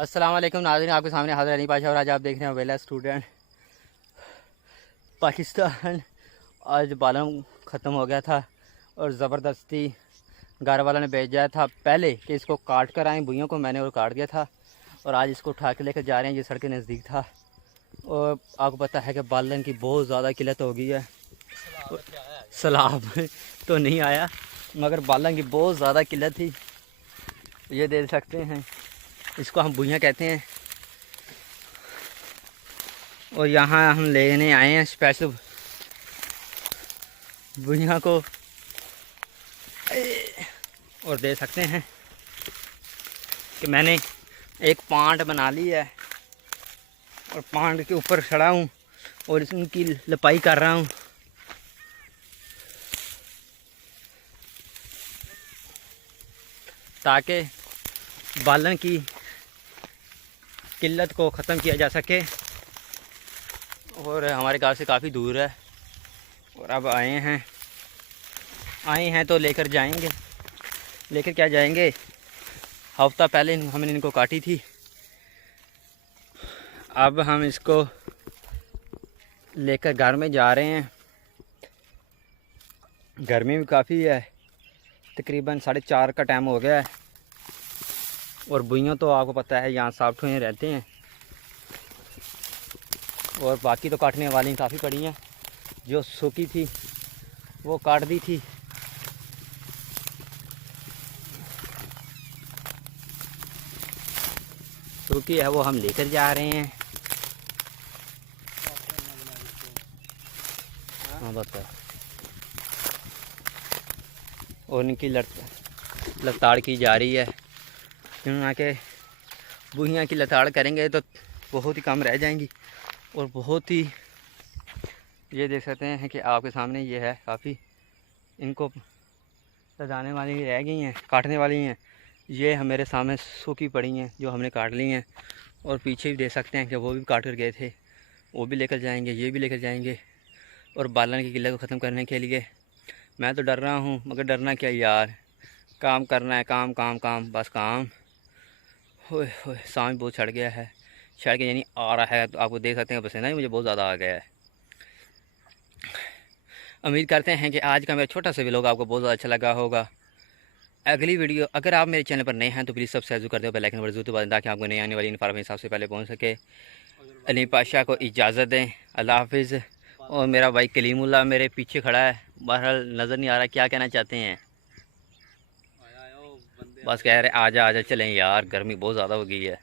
अस्सलाम वालेकुम नाज़रीन, आपके सामने हाज़िर अली पाशा और आज आप देख रहे हैं वेला स्टूडेंट पाकिस्तान। आज बालम ख़त्म हो गया था और ज़बरदस्ती घर वालों ने भेजा था पहले कि इसको काट कर आएँ भुइयों को, मैंने और काट दिया था और आज इसको उठा के लेकर जा रहे हैं। ये सड़क के नज़दीक था और आपको पता है कि बालन की बहुत ज़्यादा किल्लत हो गई है। सैलाब तो नहीं आया मगर बालन की बहुत ज़्यादा किल्लत थी। ये देख सकते हैं, इसको हम भुइयाँ कहते हैं और यहाँ हम लेने आए हैं स्पेशल भुइयाँ को। और देख सकते हैं कि मैंने एक पांट बना ली है और पांट के ऊपर खड़ा हूँ और इसकी लपाई कर रहा हूँ। ताकि बालन की किल्लत को ख़त्म किया जा सके। और हमारे गांव से काफ़ी दूर है और अब आए हैं तो लेकर जाएंगे। लेकर क्या जाएंगे, हफ्ता पहले हमने इनको काटी थी, अब हम इसको लेकर घर में जा रहे हैं। गर्मी भी काफ़ी है, तकरीबन 4:30 का टाइम हो गया है और भुइयाँ तो आपको पता है यहाँ सॉफ्ट हुए रहते हैं और बाकी तो काटने वाली काफ़ी पड़ी हैं। जो सूखी थी वो काट दी थी। सूखी है वो हम लेकर जा रहे हैं। हाँ बता। और इनकी लताड़ की जा रही है, क्योंकि भुइयाँ की लताड़ करेंगे तो बहुत ही कम रह जाएंगी और बहुत ही, ये देख सकते हैं कि आपके सामने ये है, काफ़ी इनको सजाने वाली रह गई हैं, काटने वाली हैं। ये हमारे सामने सूखी पड़ी हैं जो हमने काट ली हैं और पीछे भी देख सकते हैं कि वो भी काट कर गए थे, वो भी लेकर जाएंगे, ये भी लेकर जाएंगे। और बालन की किल्लत को ख़त्म करने के लिए मैं तो डर रहा हूँ, मगर डरना क्या यार, काम करना है, काम काम काम बस काम। होए होए सांस बहुत चढ़ गया है, चढ़ के यानी आ रहा है, तो आपको देख सकते हैं पसीना ही मुझे बहुत ज़्यादा आ गया है। उम्मीद करते हैं कि आज का मेरा छोटा सा व्लॉग आपको बहुत ज़्यादा अच्छा लगा होगा। अगली वीडियो, अगर आप मेरे चैनल पर नए हैं तो प्लीज़ सब्सक्राइब कर दो, बेल आइकन पर जरूर दबा दें ताकि आपको नई आने वाली इन्फॉर्मेशन सबसे पहले पहुंच सके। अली पाशा को इजाज़त दें, अल्लाह हाफिज़। और मेरा भाई कलीमुल्लाह मेरे पीछे खड़ा है, बहरहाल नज़र नहीं आ रहा, क्या कहना चाहते हैं? बस कह रहे आजा आजा चलें यार, गर्मी बहुत ज़्यादा हो गई है।